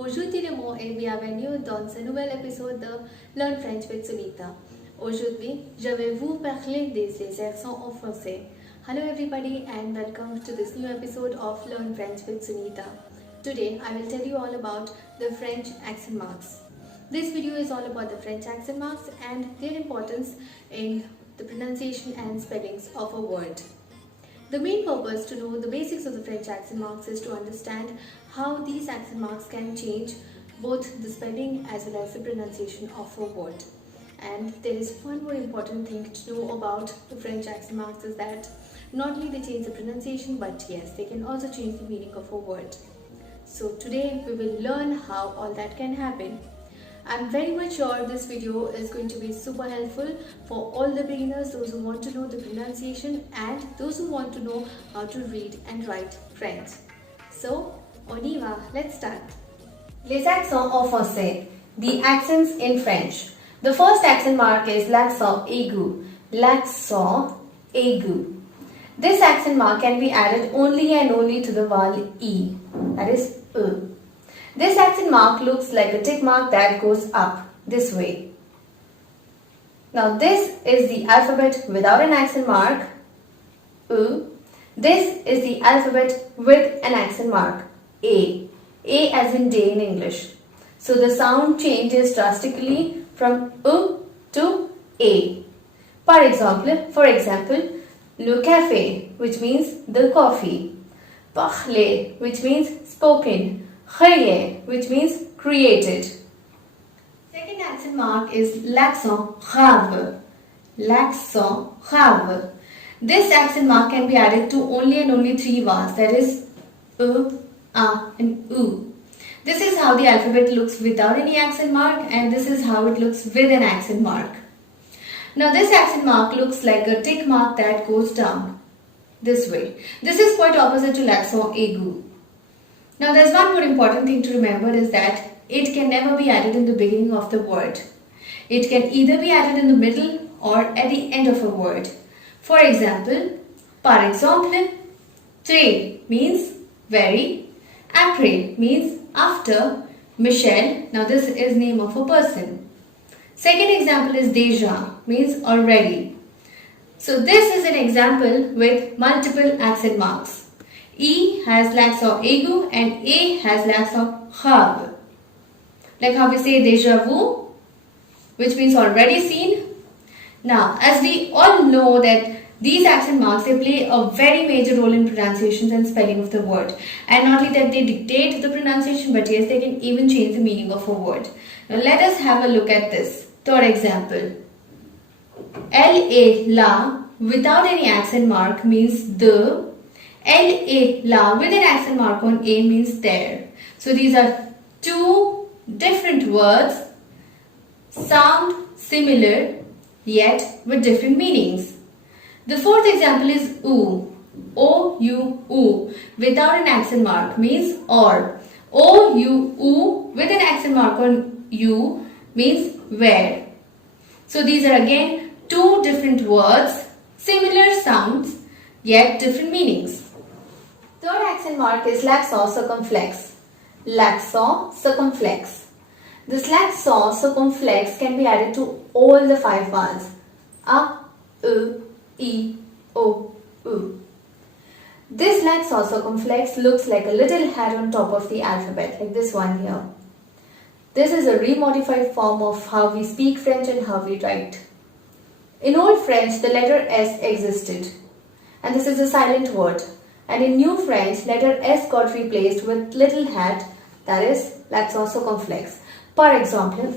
Bonjour tout le monde et bienvenue dans ce nouvel épisode de Learn French with Sunita. Aujourd'hui, je vais vous parler des accents en français. Hello everybody and welcome to this new episode of Learn French with Sunita. Today, I will tell you all about the French accent marks. This video is all about the French accent marks and their importance in the pronunciation and spellings of a word. The main purpose to know the basics of the French accent marks is to understand how these accent marks can change both the spelling as well as the pronunciation of a word. And there is one more important thing to know about the French accent marks is that not only they change the pronunciation, but yes, they can also change the meaning of a word. So today we will learn how all that can happen. I'm very much sure this video is going to be super helpful for all the beginners, those who want to know the pronunciation and those who want to know how to read and write French. So, on y va, let's start. Les accents en français. The accents in French. The first accent mark is l'accent aigu. L'accent aigu. This accent mark can be added only and only to the vowel E, that is E. This accent mark looks like a tick mark that goes up this way. Now this is the alphabet without an accent mark, U. This is the alphabet with an accent mark, A. A as in day in English. So the sound changes drastically from U to A. For example, le café, which means the coffee. Parler, which means spoken. Créer, which means created. Second accent mark is l'accent grave. L'accent grave. This accent mark can be added to only and only three vowels, that is E, A and U. This is how the alphabet looks without any accent mark and this is how it looks with an accent mark. Now this accent mark looks like a tick mark that goes down this way. This is quite opposite to l'accent aigu. Now there's one more important thing to remember is that it can never be added in the beginning of the word. It can either be added in the middle or at the end of a word. For example, par exemple, très means very, après means after, Michel, now this is name of a person. Second example is déjà, means already. So this is an example with multiple accent marks. E has l'accent aigu and A has l'accent grave. Like how we say déjà vu, which means already seen. Now, as we all know that these accent marks, they play a very major role in pronunciations and spelling of the word. And not only that they dictate the pronunciation, but yes, they can even change the meaning of a word. Now, let us have a look at this. Third example. L-A, la, without any accent mark means the. L-A, la, with an accent mark on A means there. So these are two different words, sound similar yet with different meanings. The fourth example is U, O-U-U, without an accent mark means or. O-U-U with an accent mark on U means where. So these are again two different words, similar sounds yet different meanings. Third accent mark is l'accent circumflex. L'accent circumflex. This l'accent circumflex can be added to all the five vowels. A, E, I, O, U. This l'accent circumflex looks like a little hat on top of the alphabet, like this one here. This is a remodified form of how we speak French and how we write. In Old French, the letter S existed, and this is a silent word. And in New French, letter S got replaced with little hat, that is l'accent circumflex. For example,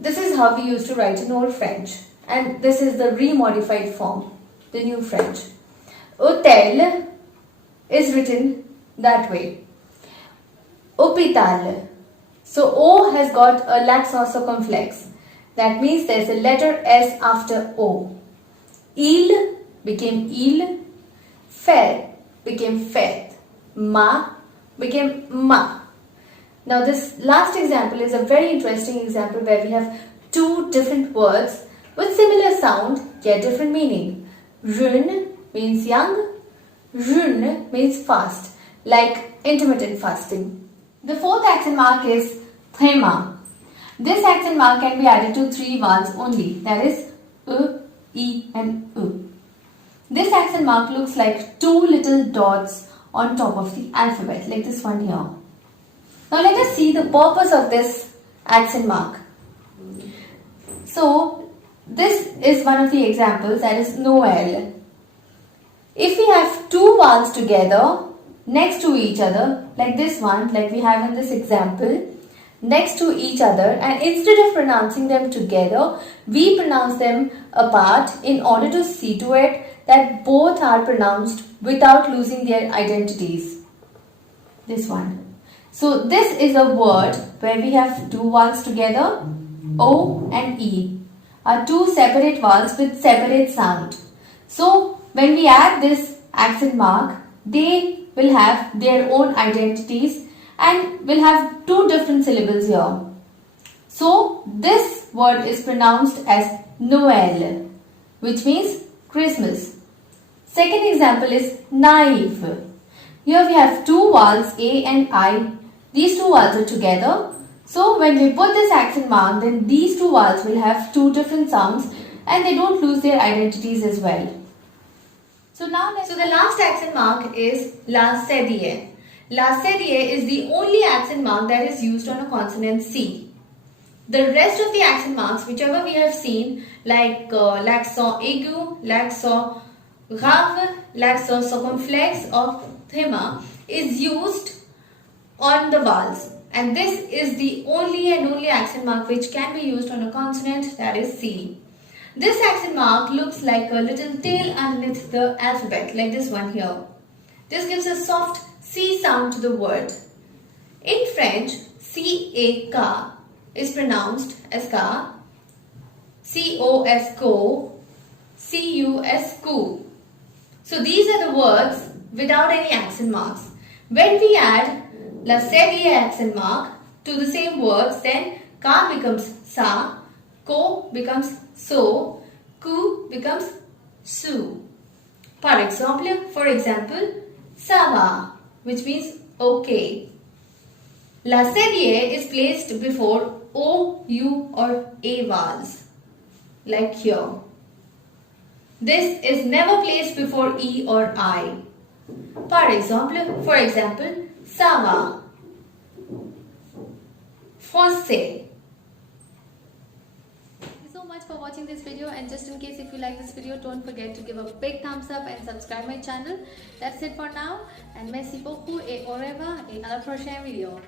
this is how we used to write in Old French. And this is the remodified form, the New French. Hotel is written that way. Hôpital. So O has got a l'accent circumflex. That means there's a letter S after O. Il became il. Faire became fait. Ma became ma. Now this last example is a very interesting example where we have two different words with similar sound yet different meaning. Jeune means young. Jeûne means fast, like intermittent fasting. The fourth accent mark is thema. This accent mark can be added to 3 vowels only, that is e and u. This accent mark looks like 2 little dots on top of the alphabet, like this one here. Now let us see the purpose of this accent mark. So this is one of the examples, that is Noel. If we have 2 vowels together next to each other, like this one, like we have in this example, next to each other, and instead of pronouncing them together, we pronounce them apart in order to see to it that both are pronounced without losing their identities. This one. So this is a word where we have 2 vowels together, O and E, are 2 separate vowels with separate sound. So when we add this accent mark, they will have their own identities and will have 2 different syllables here. So this word is pronounced as Noel, which means Christmas. Second example is naive. Here we have 2 vowels A and I. These 2 vowels are together. So when we put this accent mark, then these 2 vowels will have 2 different sounds and they don't lose their identities as well. So the last accent mark is la sedie. La sedie is the only accent mark that is used on a consonant C. The rest of the accent marks, whichever we have seen, like l'accent aigu, l'accent grave, l'accent circumflex or thema, is used on the vowels. And this is the only and only accent mark which can be used on a consonant, that is C. This accent mark looks like a little tail underneath the alphabet, like this one here. This gives a soft C sound to the word. In French, C-A-K is pronounced as ka, C-O as ko, C-U as ku. So these are the words without any accent marks. When we add la sedie accent mark to the same words, then ka becomes sa, ko becomes so, ku becomes su. For example, ça va, which means okay. La sedie is placed before O, U or A vowels, like here. This is never placed before E or I. For example, ça va. Français. Thank you so much for watching this video, and just in case if you like this video, don't forget to give a big thumbs up and subscribe my channel. That's it for now, and merci beaucoup et au revoir et à la prochaine vidéo.